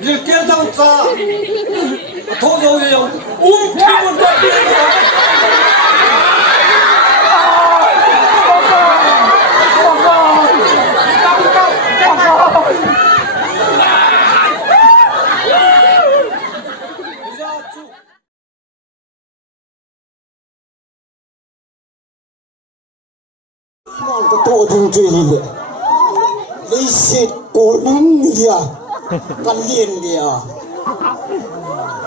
이제 깨닫자. 도저히 움켜면 tôi thường truyền lấy xịt cổ nắng kìa căn liền kìa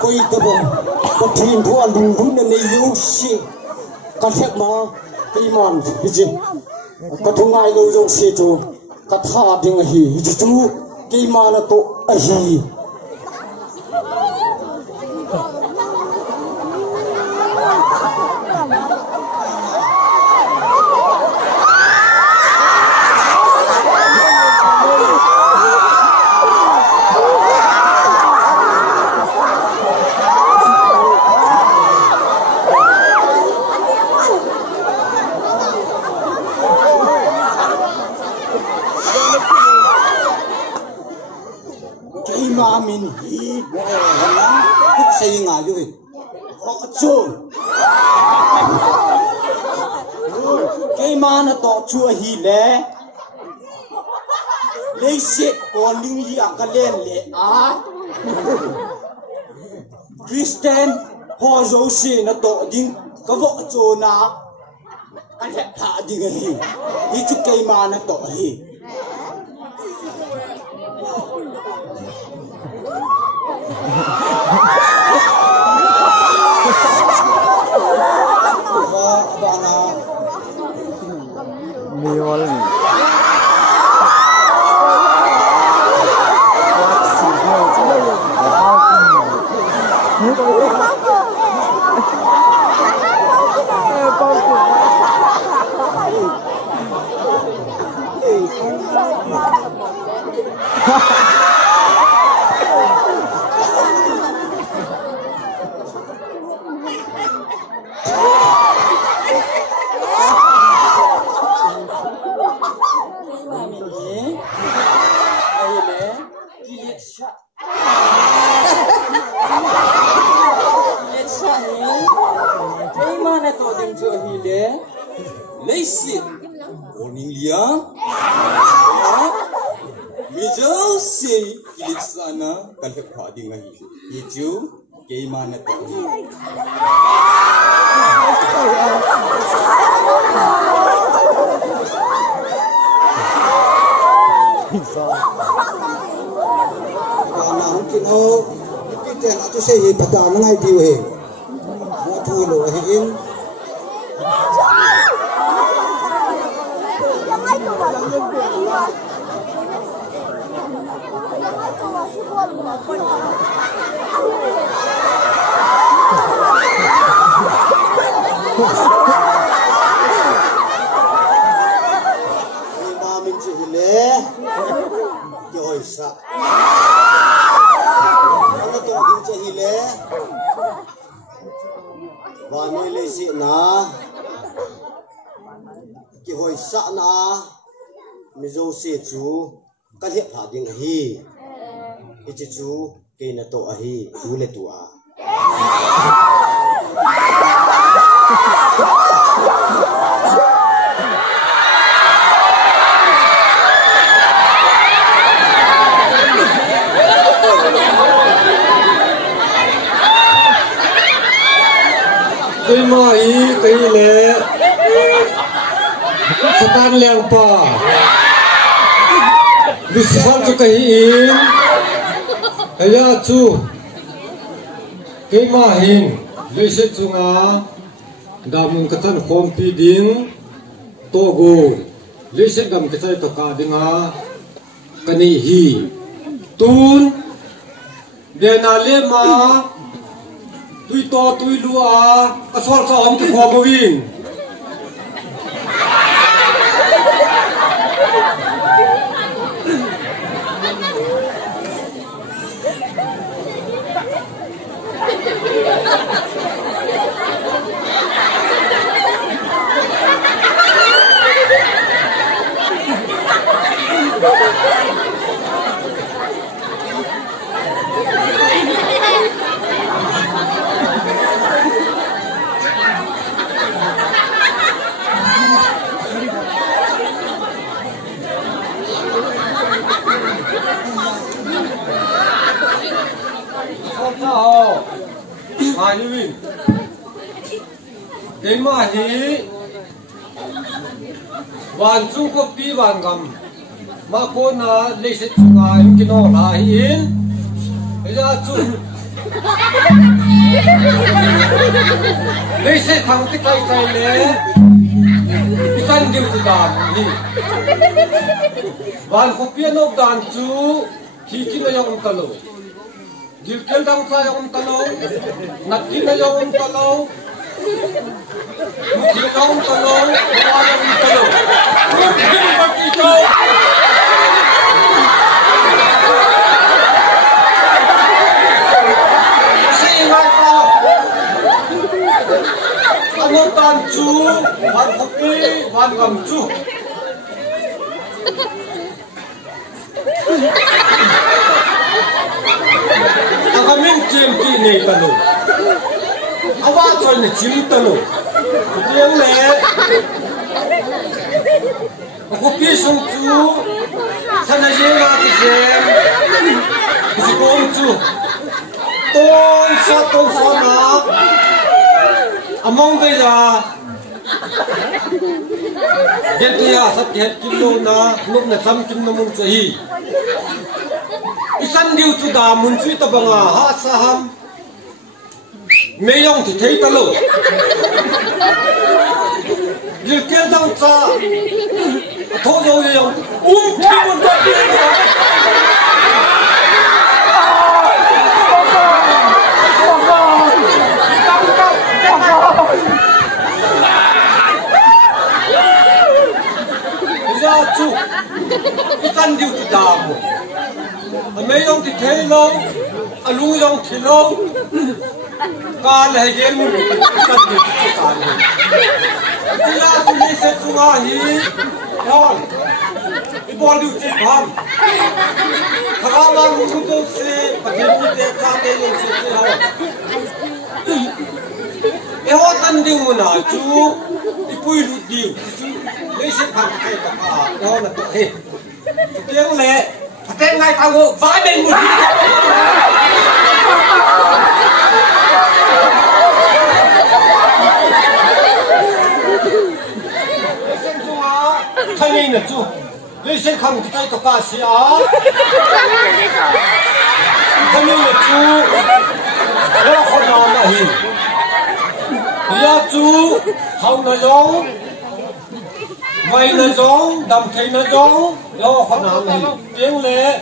quay tập có phim thua đừng vun nên yêu xịt có phép mà cái mòn cái gì có thùng ai lâu rồi xịt chú có thà tiếng hì chú cái mà nó to hì mình hít thức say ngả rồi họ chôn cái mà nó to chua hì lẽ lấy xịt còn linh gì à cái lên lẽ á Christian họ dấu xì nó to đinh cái vợ chôn à anh hẹp thả đi cái hì chút cái mà nó to hì Gimana tuh? Karena mungkin kita atau saya pada mengai dia, mau dulu ini. Imamin sihile, Yoisa. Ano to din sihile? Vanile si na, Yoisa na, mizo si chu, kahit pa din hi, ichichu kay na to ahi, dule to a. Cái mai cái lẽ satan liang pa disal cho cái inaya chu cái ma hin lấy sẽ chunga damun cái thân khom pi ding to go lấy sẽ gam cái sai taka ding ha cái này hi tun de na le ma tui to tui lua asal sa om tu khom win con sao ai như cái mà hi hoàn trung quốc pi hoàn gầm mà con na lấy sẽ chung ai cái nó là hin bây giờ chung lấy sẽ thằng cái tay lẽ san điều tu đàn đi hoàn quốc pi nó đàn chú khi cái nó用talo Gilkel dang sa yung talo, nakkin na yung talo, mukhi na yung talo, mukha yung talo. Mukhi ba ito? Kasi ingay pa. Ano tanchu, wan hupi, wan gamchu. Kami cempi ni talo, awak tuan ni cem talo, dia le, aku pisang tu, sana je nak cem, si kom tu, ton sana, among beja, jadi ya 7 kilo na, nuk na 3 kilo mun sahi. Isan diu tu da mun chui ta banga ha saham meyong thì thấy ta lo như kia dang cha thô dâu yong thi mun ta đi ra chu isan diu tu da mu mấy ông thì thấy lâu, lũ ông thì lâu, cá là cái mũ, cái gì cũng cá này. Bây giờ tôi đi xe chung à hi, thôi, cái bò điều trị không, thằng ông làm một chút xe, bắt đầu đi để cá để lên xe thôi. Cái hoa tân điều mà nào chú, cái bùi lụt điều, chú lấy xe thằng cái cả, cái hoa là thế, tiếng lệ. Thế ngay thằng ngộ vãi bên một tí. Xem chú á, thay nhanh là chú. Lấy xem không thì tay có bà xí á. Thay nhanh là chú. Đó khó nào mà hình. Bây giờ chú, không là giống. Mày là giống, đầm thấy là giống. Đó khó nào mà hình. Tiếng lệ.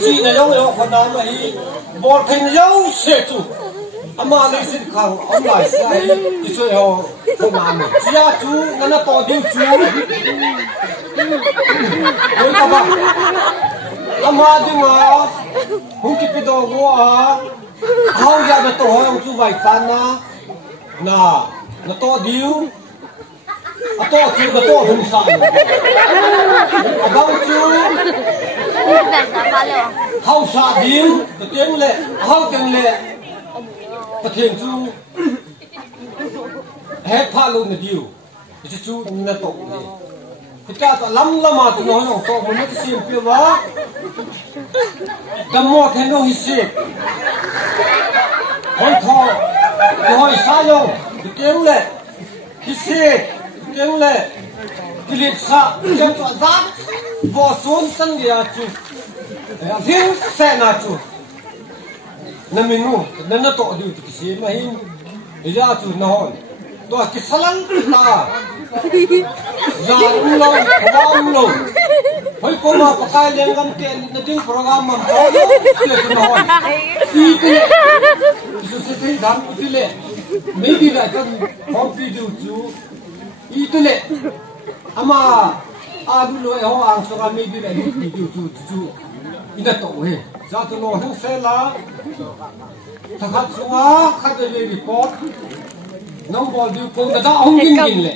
Chỉ là giống đó phần nào mà hi bỏ thành giống sẽ chú ama lấy xin khang ông lại sai đi chơi họ phần nào mà chỉ là chú nó to điều chú rồi các bạn ama đi mà không kịp đâu quá không ra được to ông chú vài tan na nó to điều to chú nó to hơn sao abang chú hậu sa điêu tiếng lệ hậu tiếng lệประเทศจูเฮ็ดพาลุนดิวจะจูนตกนี่พี่ก้าตะล้ำละมาตัวน้อยของโตมันไม่เสียเปรียบวะดำมอดเห็นน้องฮิสิคนทอน้อยสายองเก่งเลยฮิสิเก่งเลยกิเลสะจังตัวซักบ่สนสังเกตจูเห็นแสนาจูนั่นไม่รู้นั่นน่ะตัวดิวที่เสียมาหินยาจูนอนตัวที่สลังตายาอุ้งลงว้าอุ้งลงเฮ้ยคนมาประกายเลี้ยงกันเต็นนั่นจึงโปรแกรมมันพอเสียนอนอีกเลยสุดท้ายทำอีกเลยไม่ดีเลยกันพร้อมฟิวจูอีกเลยอามาอาดูเลยห้องอ่างสกัดไม่ดีเลยฟิวจูอินเตอร์ตัวเฮ้จะตัวน้องทั้งเซลล์ถ้าขัดสวะขัดจะเลยรีพอร์ตน้องบอลดูคนจะต้องกินเลย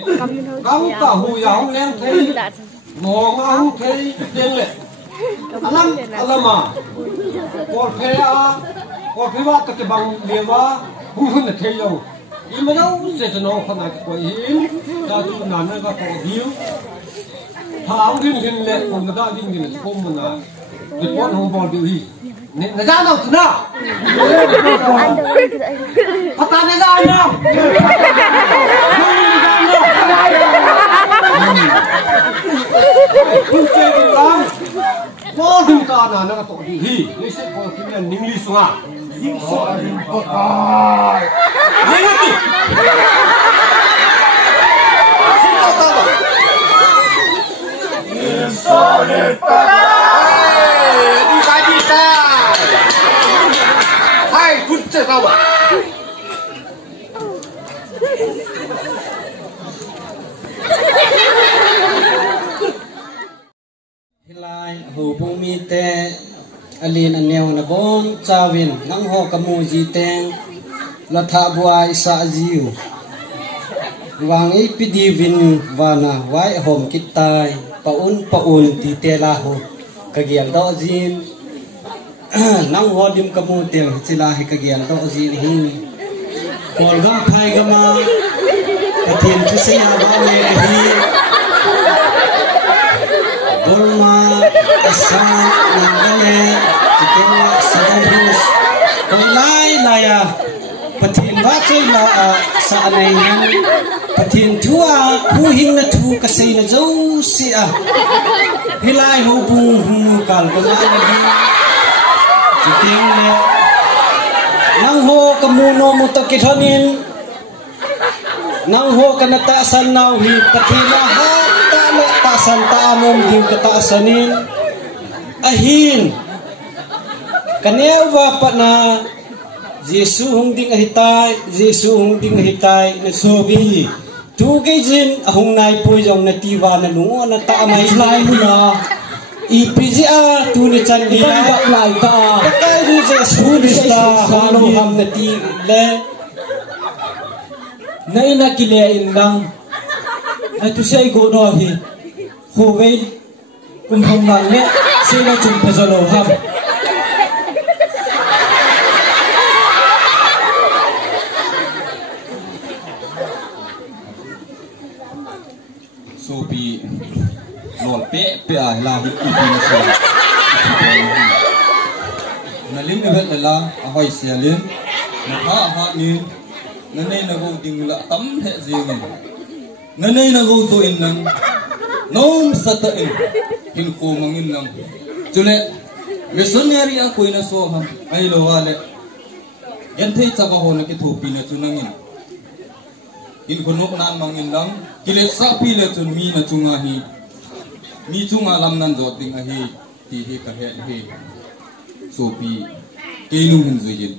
ก้าวตาหูยาวเลี้ยงเทยมองอ่างเทยเลี้ยงเลยอะไรมาบอลเพย์บอลเพย์ว่าตะเกียบบังเลี้ยงว่าหุ่นเทยอยู่อีมันเอาเสร็จน้องคนนั้นก็ยิงจะดูนานก็ต่อดิวถ้าเอากินเลยคนจะได้กินเลยพวกมันนะรีพอร์ตของบอลดูฮี Nè ra đâu từ nào? Bắt ta này ra nào? Không chơi được lắm. Có đừng ta nào nó tội gì hi? Lấy sẽ có cái này nín đi xuống à? Nín sợ đi bật à? Lấy nó đi. Xin tao tao bảo. Nín sợ đi bật à? Đi cái đi ta. Hai phút chơi tao bảo. Hilai hu bung mi te alin aneu na bom chawin nang ho kamu ji teng la tha buai sa jiu wang ei pidi vin wana wai hom kitai paun ti te la ho kagial do jin nang ho dim kamu teng chila he kagial do jin hi kol gam phai gama pathin chu se ya ba le hi Burma, Assam, Nagaland, Kerala, Sabamus, Kolai Laya, Pathin Bachoy La sa anayan, Pathin Tua, Puhing na tu kasi na Joe siya, Hilay ho bung humukal, Kolai Laya, Chiting le, Nang ho kamuno mo to kithonin, Nang ho kanataasan nawhi, Pathin lahat, Taasan taamom din kataasanin ahin kanewa pa na Jesu hong ding ahitay na sobi tugay jin ahong naipoy jong natiwa na lungo na taamay lai mo na ipizia tuni chan liya lai ka pakay ni Jesu dista hano ham nati le na inakilein lang na tu siya igonohi Huwag kung hanggang sila jumpa sa loham. Sopi lol pe ay la hit na siya. Nalim na bet la ahoy sialin naka ni nanay na go ding la tam he zingin nanay na go to in nang Nom satain hinko mangin lang Jule missionary ako ina so ha ay lo wale yan thay trabaho na kithupi na chunangin hinko nok nan mangin lang kile sa pila chun mi na chungahi mi chunga lam nan jot ding ahi ti he ka he sopi kelung hin zujin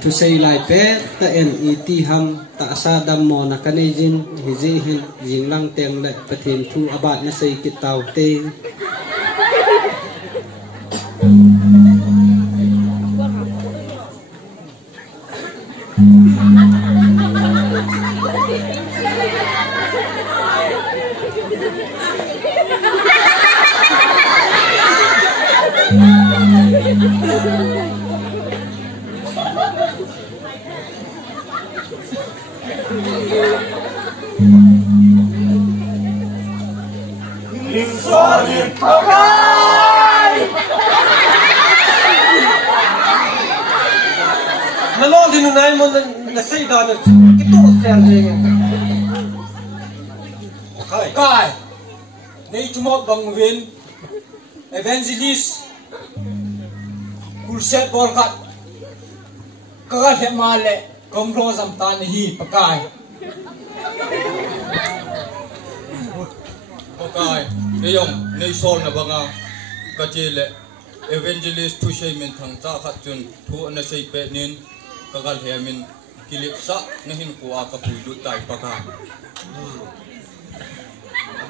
tu say lai pe ta en iti ham ta asadam mo na kanejin hijihin jinglang teng le pathin thu abat na say kitaw te Nalong dinunay mo na say dano kito sel jeng. Kai. Nei tumot bangwin evangelist kurset borkat kagal hemale komro samtan hi pakai. Pakai deyong nei sol na banga kajele evangelist tu shay men thang cha khat chun thu na say pe nin kagal hemin kilik sa nahin ko aka puidu tai pakai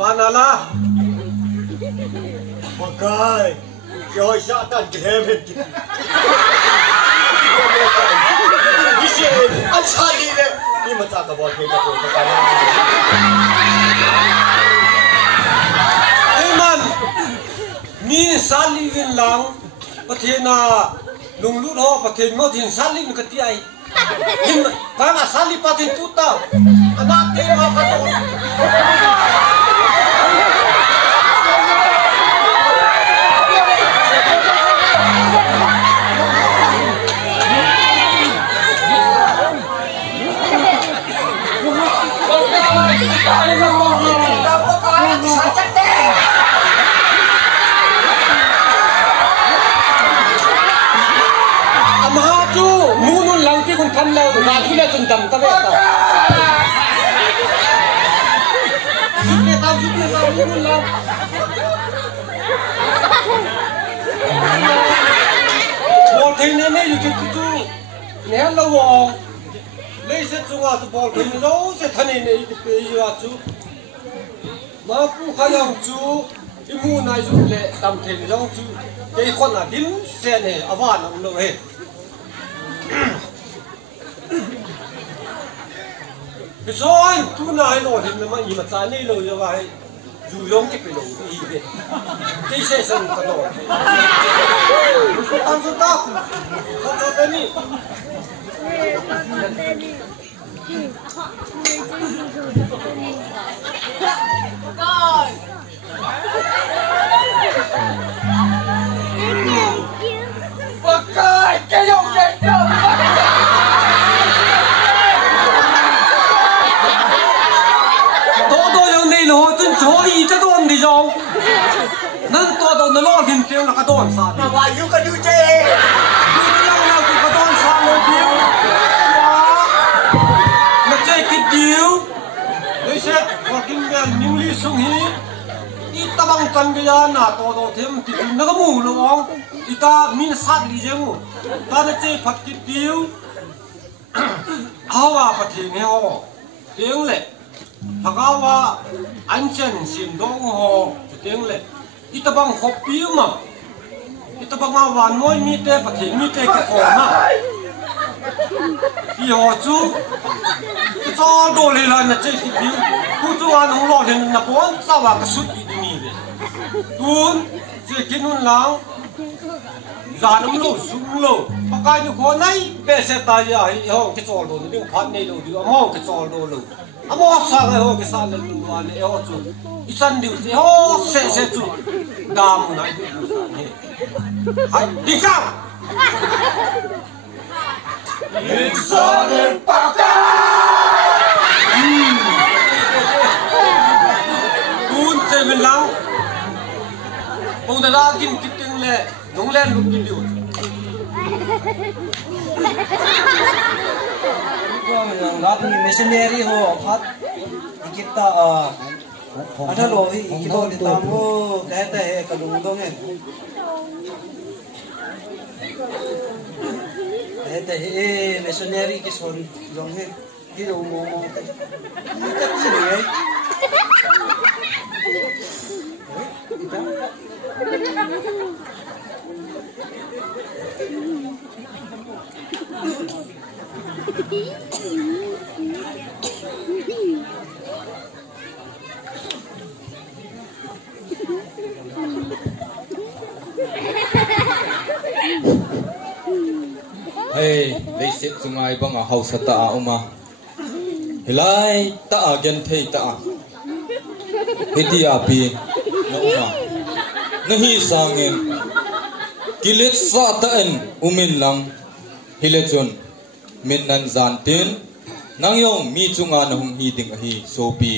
Banala Pakai, yo syatan kehemet. Isi, ansali le. Ni mata ka buat kita tu. Iman ni sali lang pathina lùng lút đó và kềnh ngó thì sát linh cái tia ấy nhưng mà cái mà sát linh ba thì tút tao anh đã thế mà cái đó con khăn lâu mà cứ là chừng tầm tao vậy tao giúp tao luôn lâu bò thấy nên nàyอยู่chú nè lâu à lấy sẽ chung à bò thấy lâu sẽ thân này này cái gì à chú mà cũng khai rằng chú cái mua này chú lệ tầm thế rằng chú cái con là đếm xe này à vạn ông lâu hết cái rồi tu này rồi thì mà gì mà trái này rồi như vậy dù giống cái phải cái gì vậy cái xe sân cái đó ăn số tao không cho cái gì rồi cái dòng này nó chân chó gì cái đòn thì sao nâng to đầu nó lo hình tiêu là cái đòn sao mà vài yêu cái đứa chơi nhau nào cũng cái đòn sao nó tiêu nó chơi cái điếu đấy sẽ còn kinh nghiệm những ly sung hí ít ta bằng cần bây giờ là to đầu thêm thì nó có mù nó không ít ta min sát đi chứ mù ta nó chơi phật cái điếu hao à phật thì nghèo tiếng lệ Hagawa anchen sim dong ho tiếng lệ ít bang hộp piu mà ít bang awan moi mi te pathi mi te cái khổ mà thì họ chú cho đồ lên là chơi cái piu chú chú anh không lo lên là bốn sao mà cái suốt đi mi vậy tuôn chơi cái nun lang giá nó lâu xuống lâu mà cái như con này bé sẽ tay ra họ cái trò đồ nó đừng phát này lâu đi mà cái trò đồ lâu amo sang ho ke san le tuan e ho chu isan diu se ho se chu dam na hai đi sang isan paka kun te min lang pong da kin kiting le dong len lu kin diu Lahat ni missionary ho at kita ada loh kita ditamu teh kalungdong teh missionary kison dong he kita umum kita ini hey lấy xếp chung ai bằng à hậu sát ta oma hilai ta gen thei ta hetia pi na oma nahi sangen kilet sa ta en umin lang hilechon min nan zan tin nang yong mi chunga na hung hi ding hi so pi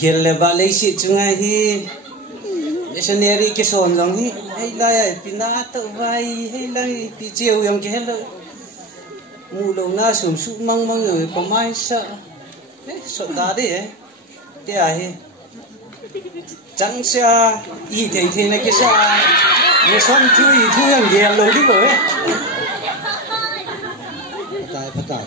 gel le ba le si chungai hi missionary ke son jong hi hay lai pina to vai hay lai pi chiu yong ke lo mu lo na sum su mang mang rồi có mai sợ sợ đá đấy thế à hi chẳng xa y thế này cái sao người son chui chui hàng gel rồi đi rồi phát tài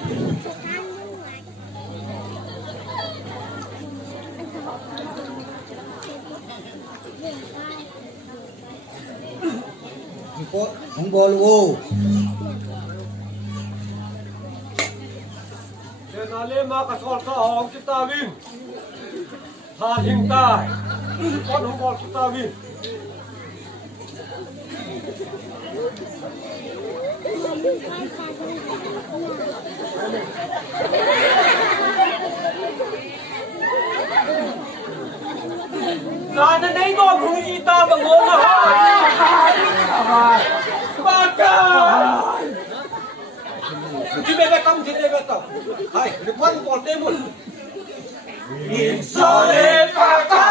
không bò luôn để nó lên mà cái sọt cái hòm cái ta vin Tha Thiên Tai con không còn chúng ta vì Này đấy có không gì ta bằng ngôn mà ba ca thì bé tâm thì bé tâm hay được quan còn tên một nhìn sao để ba ca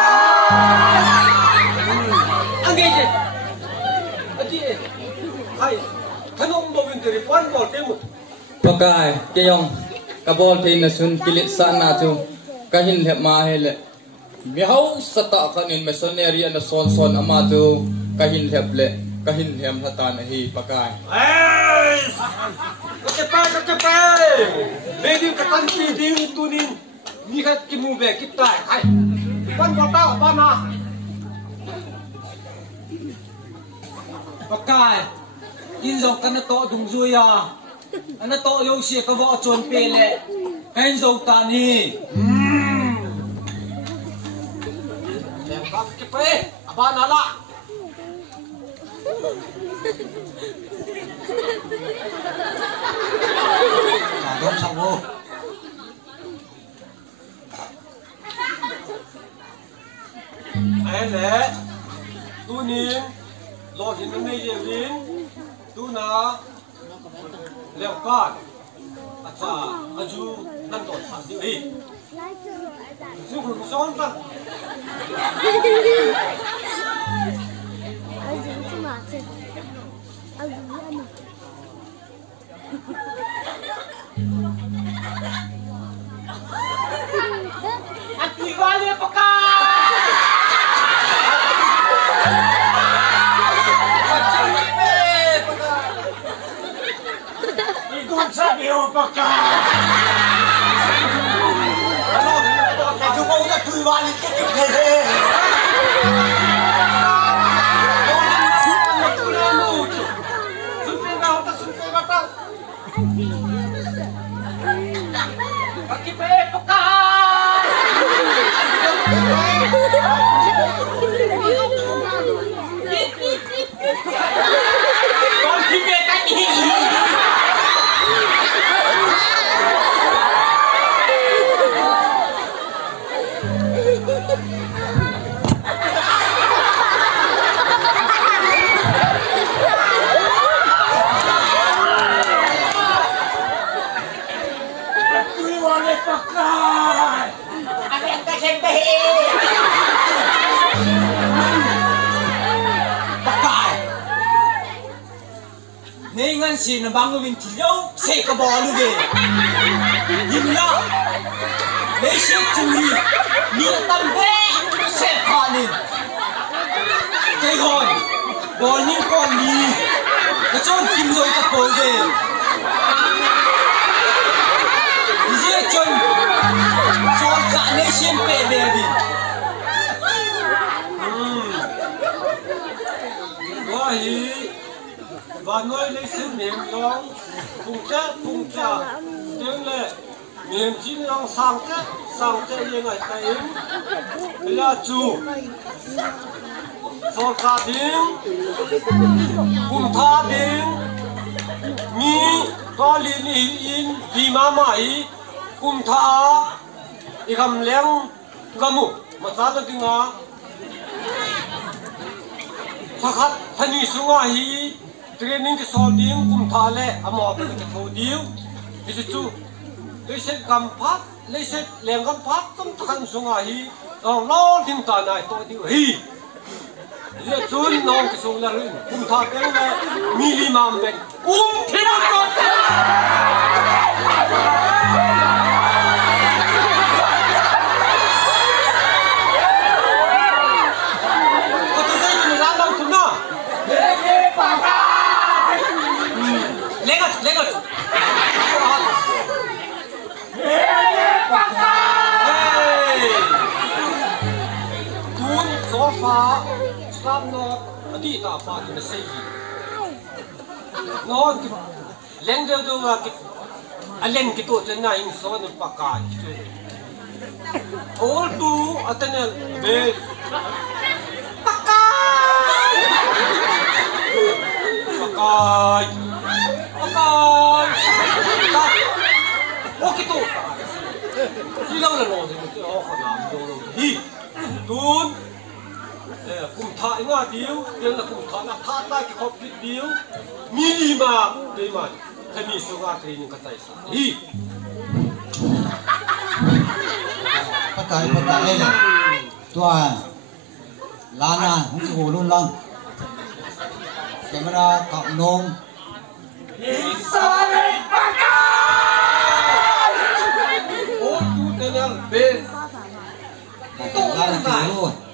anh nghe gì anh gì hay thân ông đồ viên thì quan còn tên một ba ca cái ông kabol thì là sun kilit sana tu kahin hep ma hele mihau sata khanin masonry na son amatu kahin heble kahin hem hatan hi pakai kecepet bedi katan piding tunin ni khat kimu be kitai kai pan bota bana pakai in zo kana to dung zuya ana to yo sie ka bo chon pele kain zo ta ni kecepet abana la Đón xong vô. Ai lẽ tu nín lo thì nó này dễ nín tu na leo cát acha aju nan to sa di hi sung khung son ta Ati vale paka. Ikut sabio paka. Aku mau nak tu vale ke. Nên xin là bang mình chỉ đâu sẽ có bỏ luôn đi nhìn nhá lấy xe chung đi nhiều tâm thế sẽ phá lên cái gọi bỏ những con đi cái chôn kim rồi tập bộ về dễ chân cho cả lấy xe bè bè đi và nơi lấy sự miền lòng cùng cha tiếng lệ miền chín lòng sang chết như ngày tây là chủ son tha tiếng cùng tha tiếng mi có liên in vì mà mãi cùng tha đi cầm lén gamu mà ta được tiếng à thắc thanh ni sunga hi training ke solding kum thale amo ke thodiu bisu le se gam phat le se leng gam phat tam than sunga hi ong lo thim ta nai to diu hi le chun nong ke sung la rin kum tha ke le minimum ben thim to Lengot. Tuôn gió phá, slam nó đi ta phá thì nó xây gì? Nó lên đâu đâu là cái lên cái tổ trên này số nó bạc cả chứ. All tu atanya be. Pakai. Pakai. Pakai. Tak. Oh gitu. Hilang lah loh. Oh kenapa dulu? Hi. Tun. Kum thak ingat dia. Dia nak kum thak nak thak tak kopit dia. Minima. Deman. Kami sungai ini kata isa. Hi. Pakai ni. Tuan. Lana, mungkin ulun lang. Kamera kau nom. Isari pakai. Oh tu tenang be. Lana tu.